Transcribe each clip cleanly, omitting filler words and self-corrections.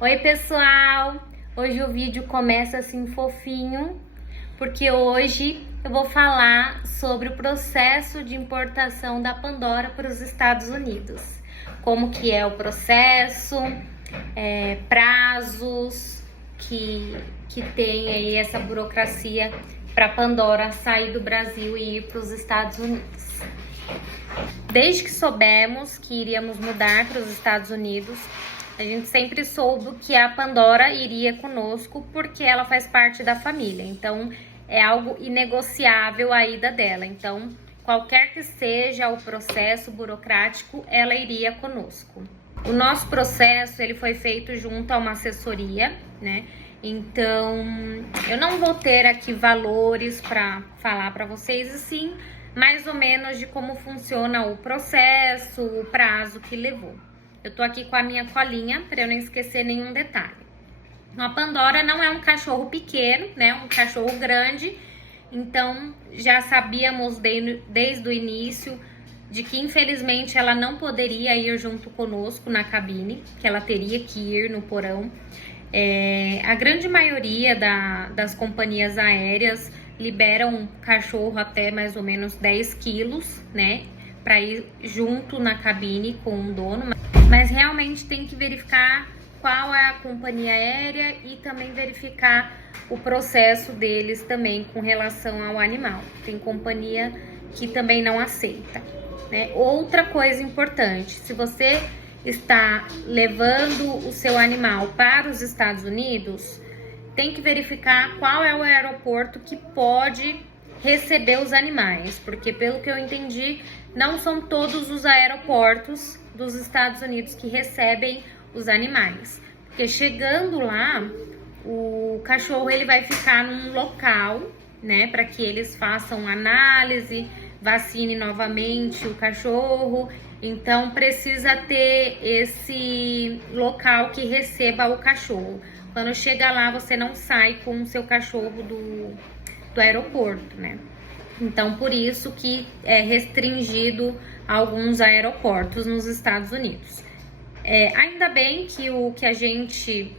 Oi pessoal, hoje o vídeo começa assim fofinho, porque hoje eu vou falar sobre o processo de importação da Pandora para os Estados Unidos. Como que é o processo, prazos que tem aí essa burocracia para a Pandora sair do Brasil e ir para os Estados Unidos. Desde que soubemos que iríamos mudar para os Estados Unidos, a gente sempre soube que a Pandora iria conosco porque ela faz parte da família. Então, é algo inegociável a ida dela. Então, qualquer que seja o processo burocrático, ela iria conosco. O nosso processo, ele foi feito junto a uma assessoria, né? Então, eu não vou ter aqui valores para falar para vocês, assim, mais ou menos de como funciona o processo, o prazo que levou. Eu tô aqui com a minha colinha para eu não esquecer nenhum detalhe. A Pandora não é um cachorro pequeno, né? Um cachorro grande. Então, já sabíamos desde o início de que, infelizmente, ela não poderia ir junto conosco na cabine, que ela teria que ir no porão. A grande maioria das companhias aéreas liberam um cachorro até mais ou menos 10 quilos, né? Para ir junto na cabine com o dono. Mas realmente tem que verificar qual é a companhia aérea e também verificar o processo deles também com relação ao animal. Tem companhia que também não aceita, né? Outra coisa importante, se você está levando o seu animal para os Estados Unidos, tem que verificar qual é o aeroporto que pode receber os animais, porque pelo que eu entendi, não são todos os aeroportos dos Estados Unidos que recebem os animais. Porque chegando lá, o cachorro ele vai ficar num local, né, para que eles façam análise, vacine novamente o cachorro. Então precisa ter esse local que receba o cachorro. Quando chega lá, você não sai com o seu cachorro do aeroporto, né? Então, por isso que é restringido a alguns aeroportos nos Estados Unidos. Ainda bem que o que a gente,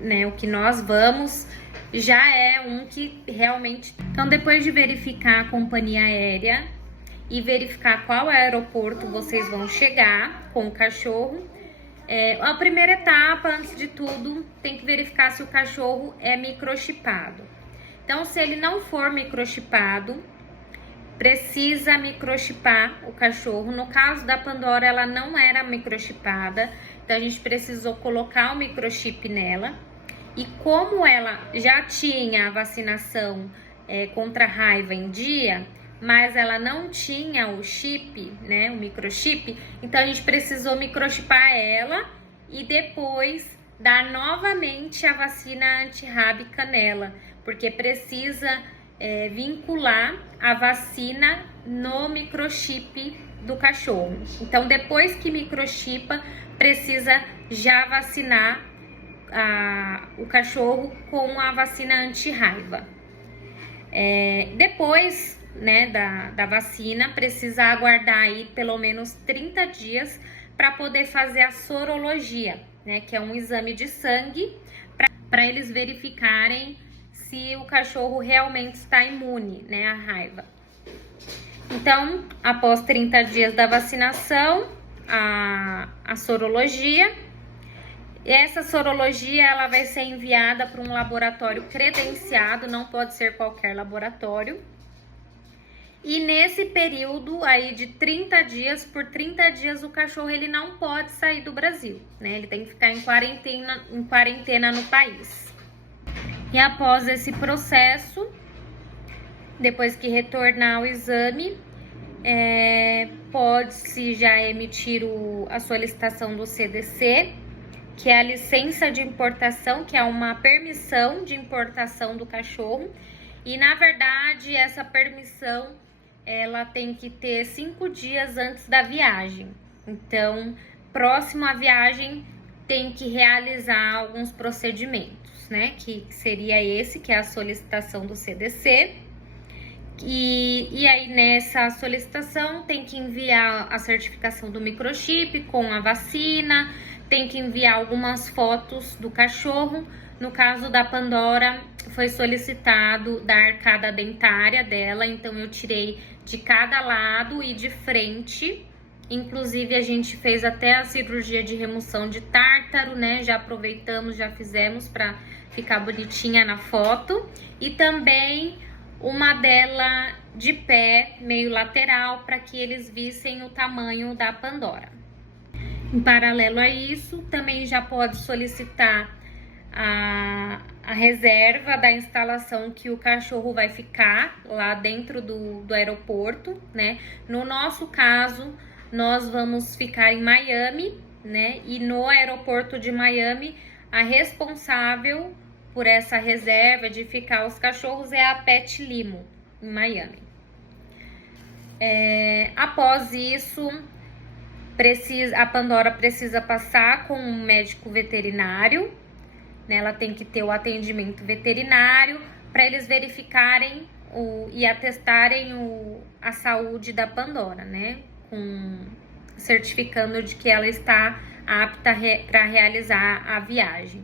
né, o que nós vamos, já é um que realmente... Então, depois de verificar a companhia aérea e verificar qual aeroporto vocês vão chegar com o cachorro, a primeira etapa, antes de tudo, tem que verificar se o cachorro é microchipado. Então, se ele não for microchipado, precisa microchipar o cachorro. No caso da Pandora, ela não era microchipada, então a gente precisou colocar o microchip nela. E como ela já tinha a vacinação contra a raiva em dia, mas ela não tinha o chip, né, o microchip, então a gente precisou microchipar ela e depois dar novamente a vacina antirrábica nela, porque precisa vincular a vacina no microchip do cachorro. Então, depois que microchipa, precisa já vacinar o cachorro com a vacina anti-raiva. Depois, né, da vacina, precisa aguardar aí pelo menos 30 dias para poder fazer a sorologia, né, que é um exame de sangue para eles verificarem se o cachorro realmente está imune, né, à raiva. Então, após 30 dias da vacinação, a sorologia. Essa sorologia ela vai ser enviada para um laboratório credenciado, não pode ser qualquer laboratório. E nesse período aí de 30 dias, por 30 dias o cachorro ele não pode sair do Brasil, né? Ele tem que ficar em quarentena no país. E após esse processo, depois que retornar o exame, pode-se já emitir a solicitação do CDC, que é a licença de importação, que é uma permissão de importação do cachorro. E, na verdade, essa permissão, ela tem que ter 5 dias antes da viagem. Então, próximo à viagem, tem que realizar alguns procedimentos, né? Que seria esse, que é a solicitação do CDC. E aí, nessa solicitação, tem que enviar a certificação do microchip com a vacina, tem que enviar algumas fotos do cachorro. No caso da Pandora, foi solicitado da arcada dentária dela, então eu tirei de cada lado e de frente. Inclusive, a gente fez até a cirurgia de remoção de tártaro, né? Já aproveitamos, já fizemos para ficar bonitinha na foto. E também uma dela de pé, meio lateral, para que eles vissem o tamanho da Pandora. Em paralelo a isso, também já pode solicitar a reserva da instalação que o cachorro vai ficar lá dentro do aeroporto, né? No nosso caso, nós vamos ficar em Miami, né? E no aeroporto de Miami, a responsável por essa reserva de ficar os cachorros é a Pet Limo, em Miami. Após isso, a Pandora precisa passar com um médico veterinário, né? Ela tem que ter o atendimento veterinário para eles verificarem e atestarem a saúde da Pandora, né? Certificando de que ela está apta para realizar a viagem.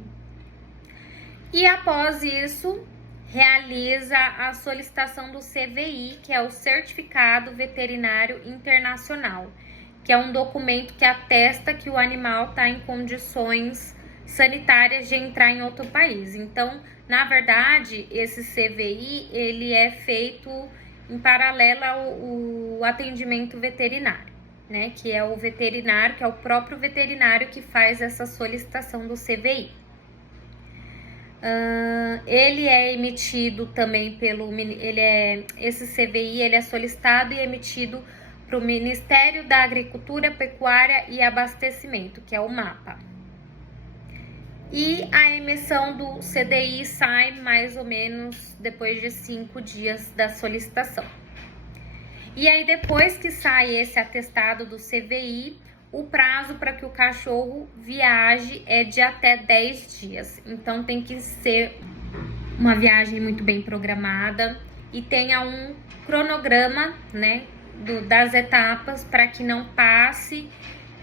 E após isso, realiza a solicitação do CVI, que é o Certificado Veterinário Internacional, que é um documento que atesta que o animal está em condições sanitárias de entrar em outro país. Então, na verdade, esse CVI, ele é feito em paralelo ao atendimento veterinário, né? Que é o veterinário, que é o próprio veterinário que faz essa solicitação do CVI. Ele é emitido também esse CVI, ele é solicitado e emitido para o Ministério da Agricultura, Pecuária e Abastecimento, que é o MAPA. E a emissão do CDI sai mais ou menos depois de 5 dias da solicitação. E aí, depois que sai esse atestado do CVI, o prazo para que o cachorro viaje é de até 10 dias. Então, tem que ser uma viagem muito bem programada e tenha um cronograma, né, das etapas para que não passe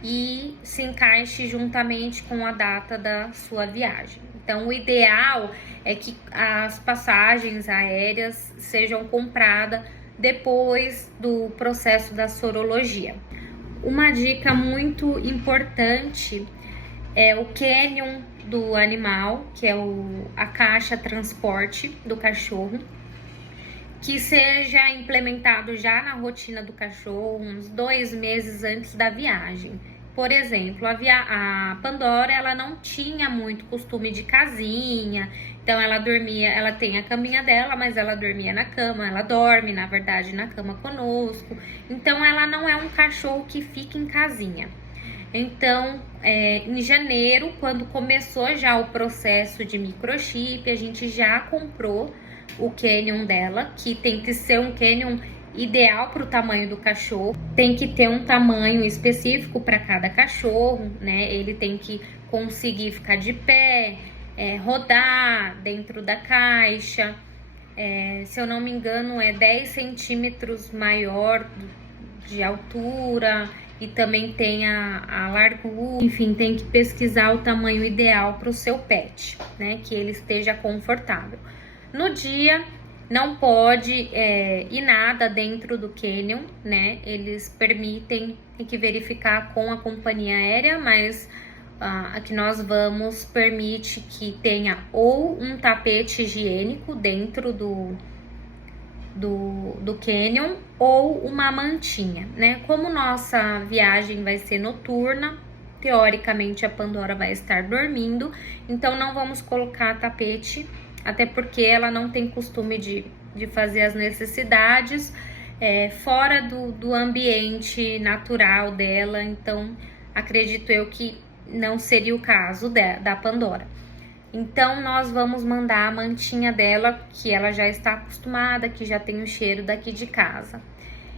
e se encaixe juntamente com a data da sua viagem. Então, o ideal é que as passagens aéreas sejam compradas depois do processo da sorologia. Uma dica muito importante é o canyon do animal, que é a caixa transporte do cachorro, que seja implementado já na rotina do cachorro uns 2 meses antes da viagem. Por exemplo, a Pandora, ela não tinha muito costume de casinha, então ela tem a caminha dela, mas ela dormia na cama, ela dorme, na verdade, na cama conosco. Então, ela não é um cachorro que fica em casinha. Então, em janeiro, quando começou já o processo de microchip, a gente já comprou o canyon dela, que tem que ser um canyon ideal para o tamanho do cachorro, tem que ter um tamanho específico para cada cachorro, né? Ele tem que conseguir ficar de pé, rodar dentro da caixa, se eu não me engano é 10 centímetros maior de altura e também tem a largura, enfim, tem que pesquisar o tamanho ideal para o seu pet, né? Que ele esteja confortável. No dia, não pode ir nada dentro do canyon, né? Eles permitem, tem que verificar com a companhia aérea, mas a que nós vamos permite que tenha ou um tapete higiênico dentro do canyon ou uma mantinha, né? Como nossa viagem vai ser noturna, teoricamente a Pandora vai estar dormindo, então não vamos colocar tapete, até porque ela não tem costume de fazer as necessidades fora do ambiente natural dela, então acredito eu que não seria o caso da Pandora. Então, nós vamos mandar a mantinha dela, que ela já está acostumada, que já tem o cheiro daqui de casa.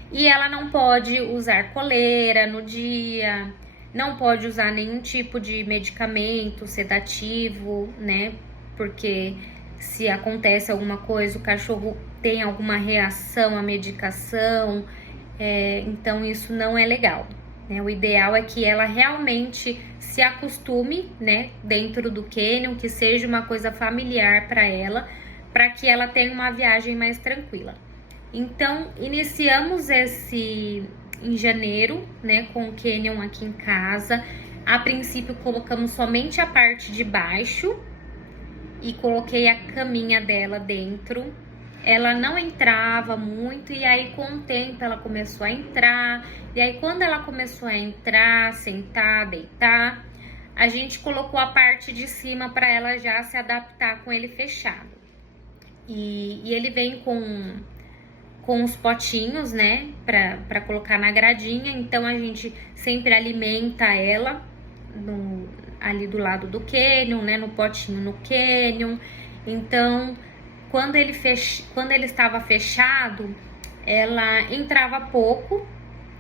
E ela não pode usar coleira no dia, não pode usar nenhum tipo de medicamento sedativo, né? Porque se acontece alguma coisa, o cachorro tem alguma reação à medicação, então isso não é legal, né? O ideal é que ela realmente se acostume, né, dentro do canyon, que seja uma coisa familiar para ela, para que ela tenha uma viagem mais tranquila. Então, iniciamos esse em janeiro, né, com o canyon aqui em casa. A princípio, colocamos somente a parte de baixo e coloquei a caminha dela dentro. Ela não entrava muito e aí com o tempo ela começou a entrar. E aí quando ela começou a entrar, sentar, deitar, a gente colocou a parte de cima para ela já se adaptar com ele fechado. E ele vem com os potinhos, né, para colocar na gradinha. Então a gente sempre alimenta ela ali do lado do canyon, né, no potinho no canyon. Então quando ele estava fechado, ela entrava pouco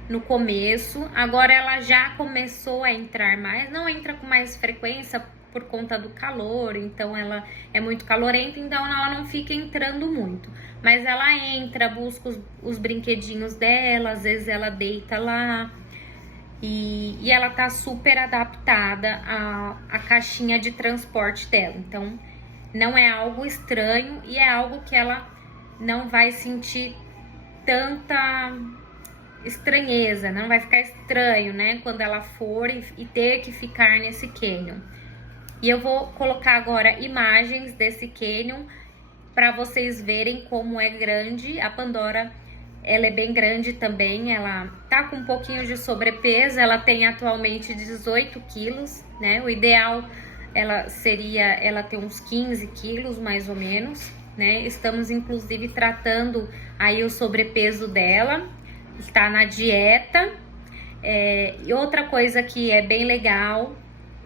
no começo. Agora ela já começou a entrar mais, não entra com mais frequência por conta do calor, então ela é muito calorenta, então ela não fica entrando muito. Mas ela entra, busca os brinquedinhos dela, às vezes ela deita lá. E ela tá super adaptada à caixinha de transporte dela. Então, não é algo estranho e é algo que ela não vai sentir tanta estranheza, não vai ficar estranho, né, quando ela for e ter que ficar nesse canyon. E eu vou colocar agora imagens desse canyon para vocês verem como é grande. A Pandora, ela é bem grande também, ela tá com um pouquinho de sobrepeso, ela tem atualmente 18 quilos, né, o ideal ela ter uns 15 quilos mais ou menos, né? Estamos inclusive tratando aí o sobrepeso dela, está na dieta. E outra coisa que é bem legal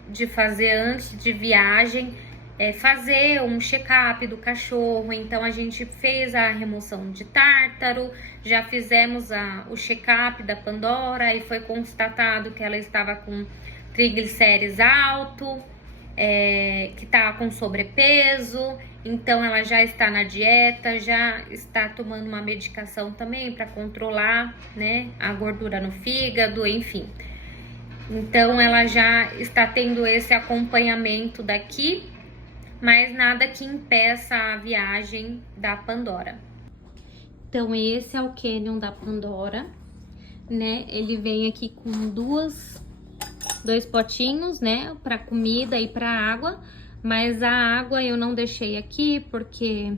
de fazer antes de viagem é fazer um check-up do cachorro. Então a gente fez a remoção de tártaro, já fizemos o check-up da Pandora e foi constatado que ela estava com triglicérides alto, que tá com sobrepeso, então ela já está na dieta, já está tomando uma medicação também para controlar, né, a gordura no fígado, enfim. Então ela já está tendo esse acompanhamento daqui, mas nada que impeça a viagem da Pandora. Então esse é o canyon da Pandora, né? Ele vem aqui com dois potinhos, né, para comida e para água, mas a água eu não deixei aqui porque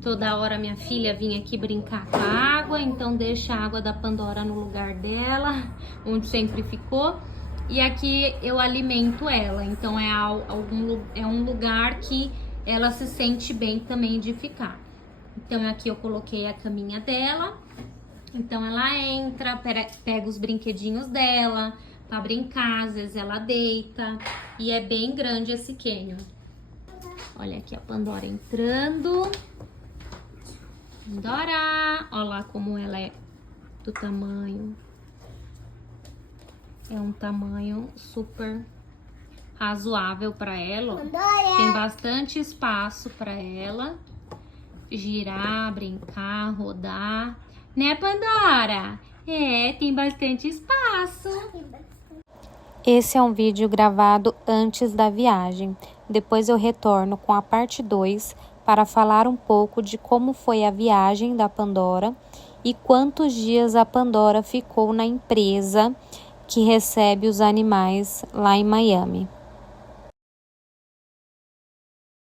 toda hora minha filha vinha aqui brincar com a água, então deixa a água da Pandora no lugar dela, onde sempre ficou. E aqui eu alimento ela, então é um lugar que ela se sente bem também de ficar. Então aqui eu coloquei a caminha dela, então ela entra, pega os brinquedinhos dela pra brincar, às vezes ela deita, e é bem grande esse canyon. Olha aqui a Pandora entrando. Pandora! Olha lá como ela é do tamanho. É um tamanho super razoável para ela. Pandora. Tem bastante espaço para ela girar, brincar, rodar. Né, Pandora? Tem bastante espaço. Esse é um vídeo gravado antes da viagem. Depois eu retorno com a parte 2 para falar um pouco de como foi a viagem da Pandora e quantos dias a Pandora ficou na empresa que recebe os animais lá em Miami.